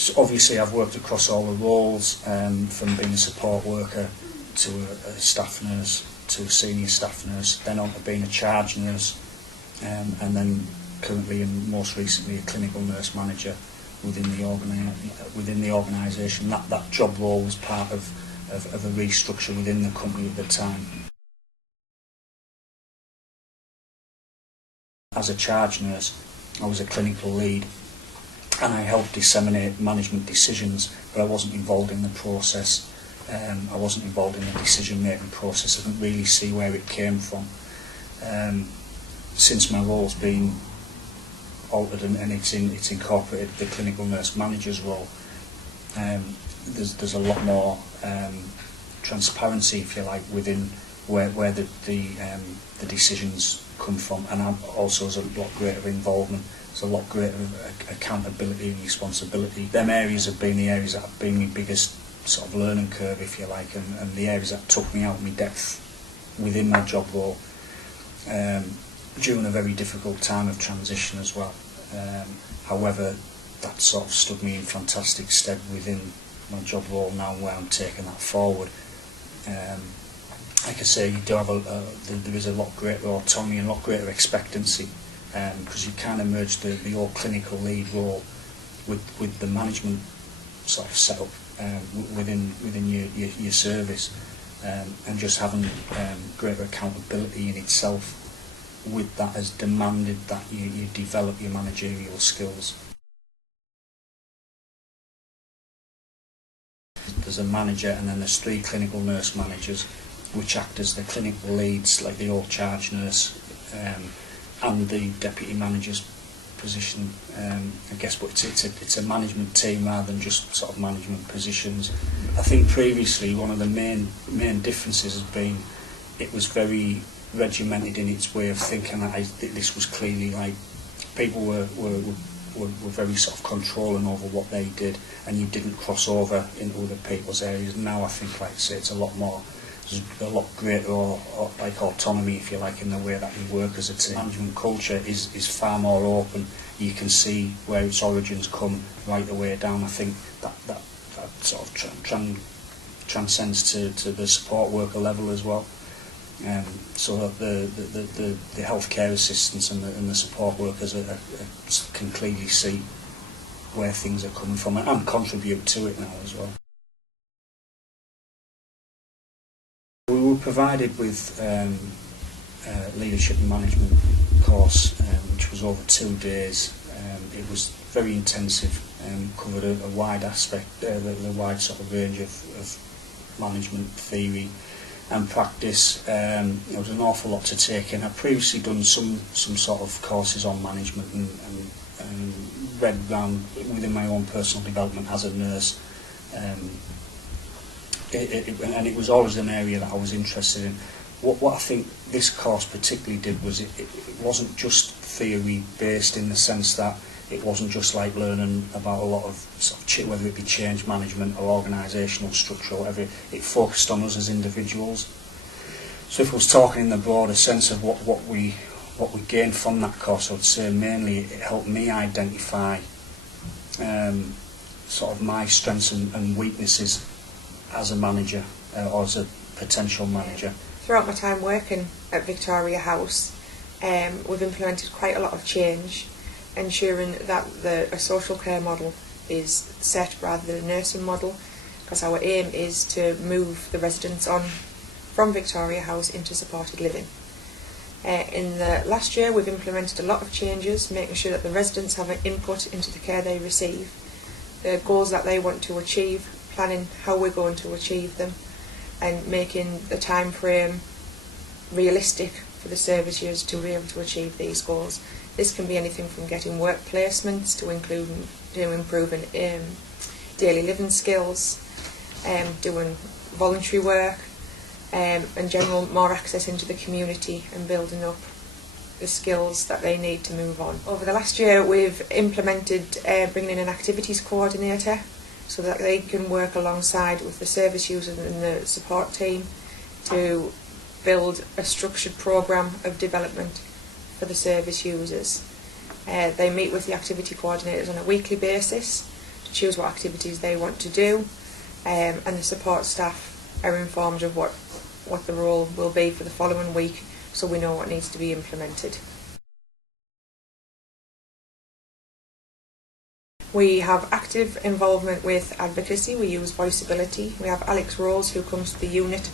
So obviously I've worked across all the roles, from being a support worker to a staff nurse to a senior staff nurse, then on to being a charge nurse, and then currently and most recently a clinical nurse manager within the organisation. That job role was part of a restructure within the company at the time. As a charge nurse, I was a clinical lead, and I helped disseminate management decisions, but I wasn't involved in the process. I wasn't involved in the decision-making process. I didn't really see where it came from. Since my role's been altered and it's incorporated the clinical nurse manager's role, there's a lot more transparency, if you like, within where the decisions come from, and also there's a lot greater involvement. There's a lot greater accountability and responsibility. Them areas have been the areas that have been my biggest sort of learning curve, if you like, and the areas that took me out of my depth within my job role during a very difficult time of transition as well. However, that sort of stood me in fantastic stead within my job role now, where I'm taking that forward. Like I say, you do have there is a lot greater autonomy and a lot greater expectancy, because you kind of merge the all clinical lead role with the management sort of setup within your service, and just having greater accountability in itself. With that has demanded that you develop your managerial skills. There's a manager, and then there's 3 clinical nurse managers, which act as the clinical leads, like the old charge nurse, and the deputy manager's position, I guess. But it's a management team rather than just sort of management positions. I think previously one of the main differences has been it was very regimented in its way of thinking. That this was clearly like people were very sort of controlling over what they did, and you didn't cross over into other people's areas. Now I think, like I say, it's a lot more. There's a lot greater like autonomy, if you like, in the way that you work as a team. Management culture is far more open. You can see where its origins come right the way down. I think that sort of transcends to the support worker level as well. So that the healthcare assistants and the support workers can clearly see where things are coming from and contribute to it now as well. We were provided with leadership and management course, which was over 2 days. It was very intensive, covered a wide aspect, the wide sort of range of management theory and practice. There was an awful lot to take in. I'd previously done some sort of courses on management and read around within my own personal development as a nurse. And it was always an area that I was interested in. What I think this course particularly did was it wasn't just theory based, in the sense that it wasn't just like learning about a lot of sort of whether it be change management or organisational structure or whatever. It focused on us as individuals. So if I was talking in the broader sense of what we gained from that course, I would say mainly it helped me identify sort of my strengths and weaknesses as a manager or as a potential manager. Throughout my time working at Victoria House, we've implemented quite a lot of change, ensuring that a social care model is set rather than a nursing model, because our aim is to move the residents on from Victoria House into supported living. In the last year we've implemented a lot of changes, making sure that the residents have an input into the care they receive, the goals that they want to achieve, planning how we're going to achieve them, and making the time frame realistic for the service users to be able to achieve these goals. This can be anything from getting work placements to improving daily living skills, doing voluntary work, and general more access into the community and building up the skills that they need to move on. Over the last year we've implemented bringing in an activities coordinator, so that they can work alongside with the service users and the support team to build a structured programme of development for the service users. They meet with the activity coordinators on a weekly basis to choose what activities they want to do, and the support staff are informed of what the role will be for the following week, so we know what needs to be implemented. We have active involvement with advocacy. We use Voiceability. We have Alex Rose, who comes to the unit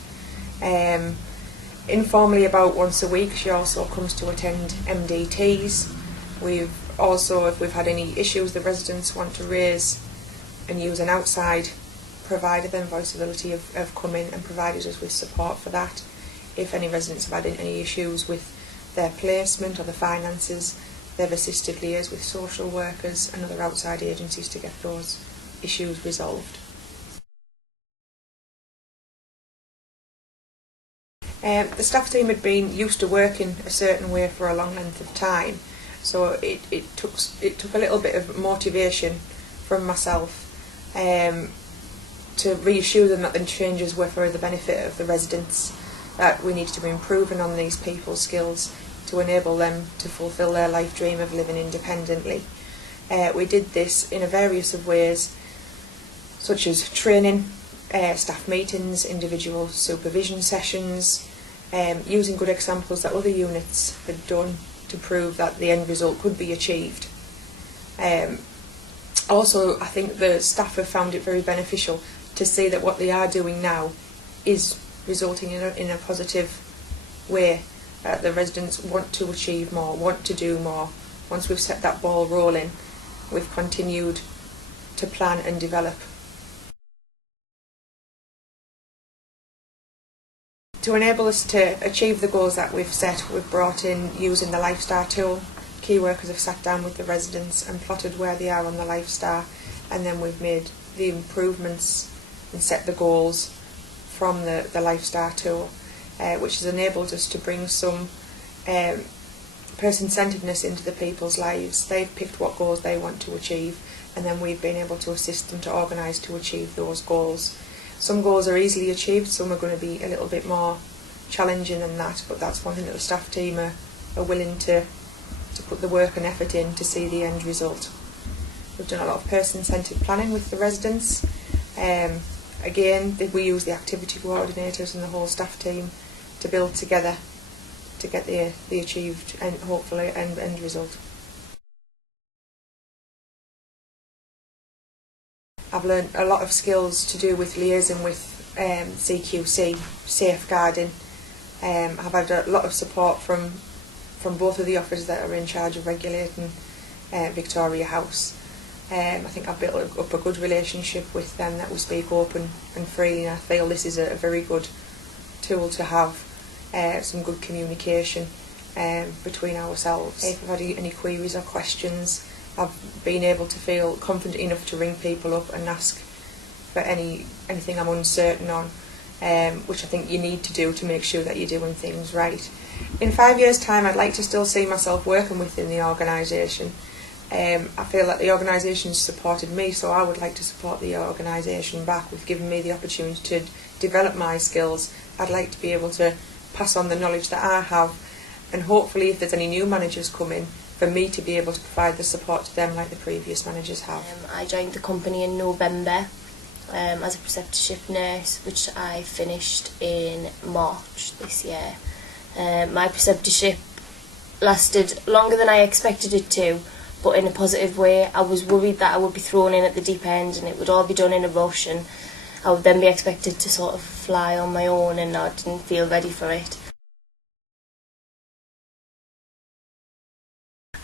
informally about once a week. She also comes to attend MDTs. We've also, if we've had any issues the residents want to raise and use an outside provider, then Voiceability have come in and provided us with support for that. If any residents have had any issues with their placement or the finances, they've assisted liaise with social workers and other outside agencies to get those issues resolved. The staff team had been used to working a certain way for a long length of time, so it took a little bit of motivation from myself to reassure them that the changes were for the benefit of the residents, that we needed to be improving on these people's skills to enable them to fulfil their life dream of living independently. We did this in a various of ways, such as training, staff meetings, individual supervision sessions, using good examples that other units had done to prove that the end result could be achieved. Also, I think the staff have found it very beneficial to see that what they are doing now is resulting in a positive way. The residents want to achieve more, want to do more. Once we've set that ball rolling, we've continued to plan and develop. To enable us to achieve the goals that we've set, we've brought in, using the LifeStar tool, key workers have sat down with the residents and plotted where they are on the LifeStar, and then we've made the improvements and set the goals from the LifeStar tool, which has enabled us to bring some person-centredness into the people's lives. They've picked what goals they want to achieve, and then we've been able to assist them to organise to achieve those goals. Some goals are easily achieved, some are going to be a little bit more challenging than that, but that's one thing that the staff team are willing to put the work and effort in to see the end result. We've done a lot of person-centred planning with the residents. Again, we use the activity coordinators and the whole staff team to build together to get the achieved and hopefully end result. I've learned a lot of skills to do with liaising with CQC, safeguarding. I've had a lot of support from both of the officers that are in charge of regulating Victoria House. I think I've built up a good relationship with them, that we speak open and freely, and I feel this is a very good tool to have some good communication between ourselves. If I've had any queries or questions, I've been able to feel confident enough to ring people up and ask for anything I'm uncertain on, which I think you need to do to make sure that you're doing things right. In 5 years' time, I'd like to still see myself working within the organisation. I feel that the organisation's supported me, so I would like to support the organisation back with giving me the opportunity to develop my skills. I'd like to be able to pass on the knowledge that I have, and hopefully if there's any new managers come in, for me to be able to provide the support to them like the previous managers have. I joined the company in November as a preceptorship nurse, which I finished in March this year. My preceptorship lasted longer than I expected it to, but in a positive way. I was worried that I would be thrown in at the deep end and it would all be done in a rush, and I would then be expected to sort of fly on my own, and I didn't feel ready for it.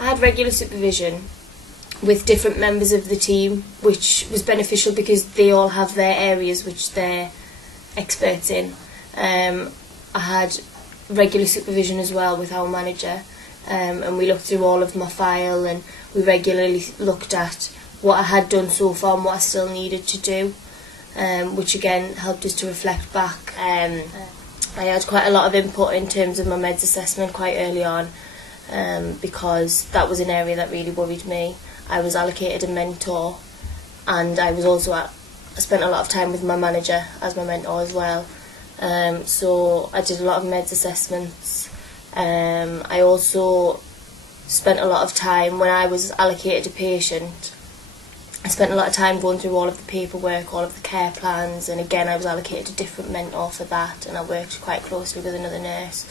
I had regular supervision with different members of the team, which was beneficial because they all have their areas which they're experts in. I had regular supervision as well with our manager, and we looked through all of my file, and we regularly looked at what I had done so far and what I still needed to do, which again helped us to reflect back. I had quite a lot of input in terms of my meds assessment quite early on, because that was an area that really worried me. I was allocated a mentor, and I was also I spent a lot of time with my manager as my mentor as well. So I did a lot of meds assessments. I also spent a lot of time when I was allocated a patient. I spent a lot of time going through all of the paperwork, all of the care plans, and again I was allocated a different mentor for that, and I worked quite closely with another nurse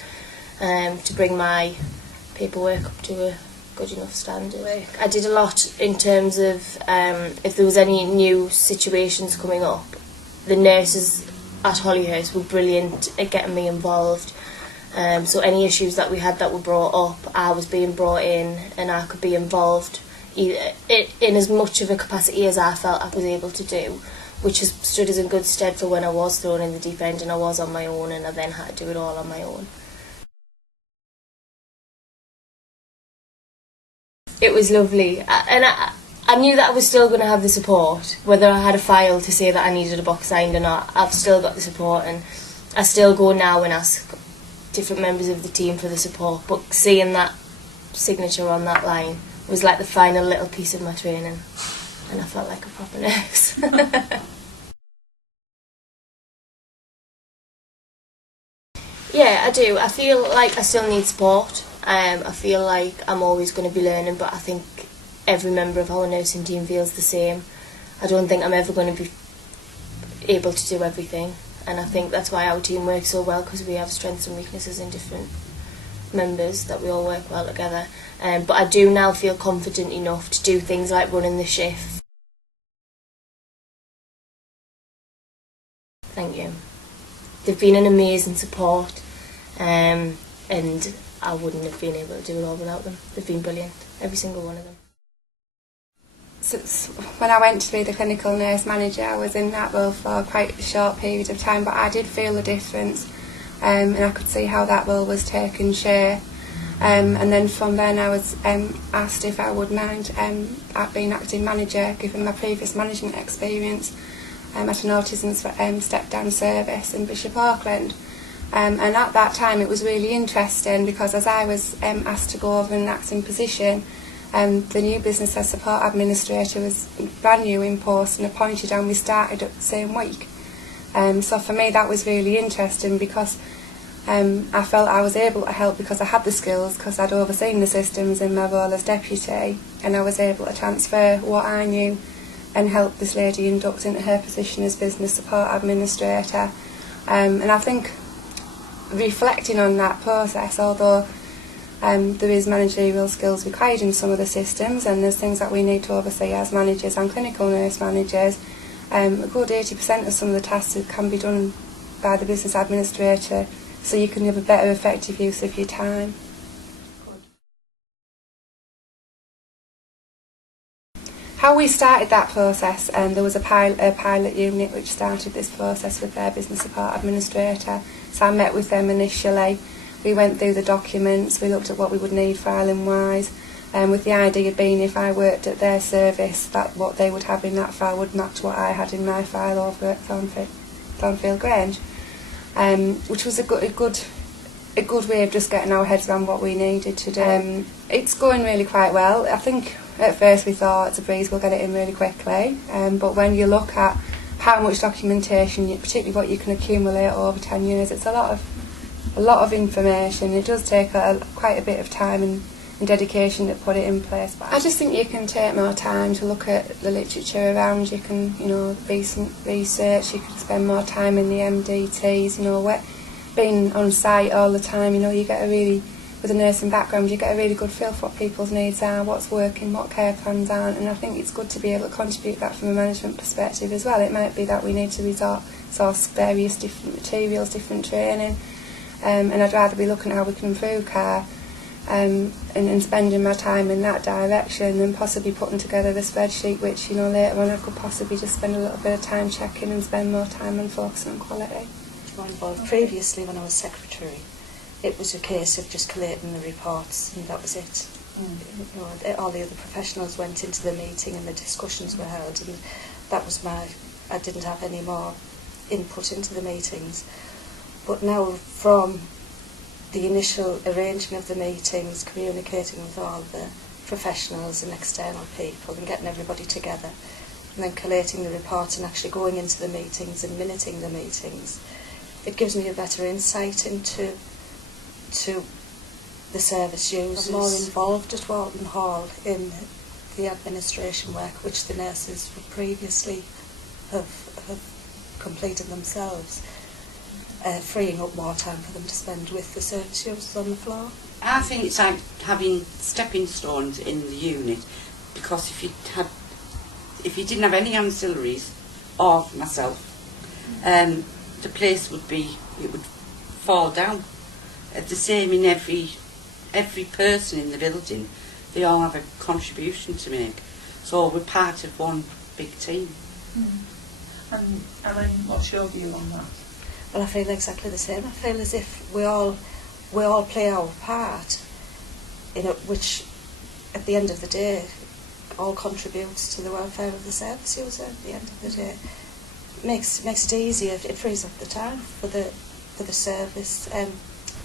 to bring my paperwork up to a good enough standard. I did a lot in terms of if there was any new situations coming up. The nurses at Hollyhurst were brilliant at getting me involved. So any issues that we had that were brought up, I was being brought in and I could be involved in as much of a capacity as I felt I was able to do, which has stood us in good stead for when I was thrown in the deep end and I was on my own and I then had to do it all on my own. It was lovely, I knew that I was still going to have the support, whether I had a file to say that I needed a box signed or not. I've still got the support, and I still go now and ask different members of the team for the support, but seeing that signature on that line was like the final little piece of my training, and I felt like a proper nurse. Yeah, I do. I feel like I still need support. I feel like I'm always going to be learning, but I think every member of our nursing team feels the same. I don't think I'm ever going to be able to do everything, and I think that's why our team works so well, because we have strengths and weaknesses in different members, that we all work well together. But I do now feel confident enough to do things like running the shift. Thank you. They've been an amazing support, and I wouldn't have been able to do it all without them. They've been brilliant, every single one of them. So when I went to be the clinical nurse manager, I was in that role for quite a short period of time, but I did feel the difference, and I could see how that role was taking shape. And then from then I was asked if I would mind being acting manager, given my previous management experience at an autism step-down service in Bishop Auckland. And at that time it was really interesting, because as I was asked to go over an acting position, the new business as support administrator was brand new in post and appointed, and we started at the same week. So for me that was really interesting, because I felt I was able to help because I had the skills, because I'd overseen the systems in my role as deputy, and I was able to transfer what I knew and help this lady induct into her position as business support administrator. And I think, reflecting on that process, although there is managerial skills required in some of the systems, and there's things that we need to oversee as managers and clinical nurse managers, a good 80% of some of the tasks can be done by the business administrator, so you can have a better effective use of your time. How we started that process, there was a pilot unit which started this process with their business support administrator. So I met with them initially. We went through the documents, we looked at what we would need filing wise, with the idea being if I worked at their service, that what they would have in that file would match what I had in my file over at Thornfield Grange, which was a good way of just getting our heads around what we needed to do. It's going really quite well. I think at first we thought it's a breeze, we'll get it in really quickly, but when you look at how much documentation, particularly what you can accumulate over 10 years, it's a lot of information. It does take quite a bit of time and dedication to put it in place. But I just think you can take more time to look at the literature around. You can, recent research. You can spend more time in the MDTs. Being on site all the time, you get with a nursing background, you get a really good feel for what people's needs are, what's working, what care plans aren't, and I think it's good to be able to contribute that from a management perspective as well. It might be that we need to source various different materials, different training, and I'd rather be looking at how we can improve care and spending my time in that direction than possibly putting together a spreadsheet which, later on I could possibly just spend a little bit of time checking and spend more time on focusing on quality. Previously, when I was secretary, it was a case of just collating the reports, and that was it. All the other professionals went into the meeting and the discussions were held, and that was I didn't have any more input into the meetings. But now, from the initial arrangement of the meetings, communicating with all the professionals and external people and getting everybody together, and then collating the reports and actually going into the meetings and minuting the meetings, it gives me a better insight into the service users. I'm more involved at Walton Hall in the administration work which the nurses would previously have completed themselves, freeing up more time for them to spend with the service users on the floor. I think it's like having stepping stones in the unit, because if you didn't have any ancillaries or myself, the place would fall down. The same in every person in the building. They all have a contribution to make, so we're part of one big team. And Ellen, what's your view on that? Well, I feel exactly the same. I feel as if we all play our part in it, which at the end of the day all contributes to the welfare of the service user. At the end of the day, makes it easier. It frees up the time for the service,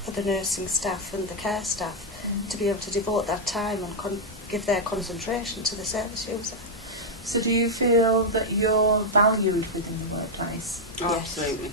for the nursing staff and the care staff to be able to devote that time and give their concentration to the service user. So do you feel that you're valued within the workplace? Oh, Yes. absolutely.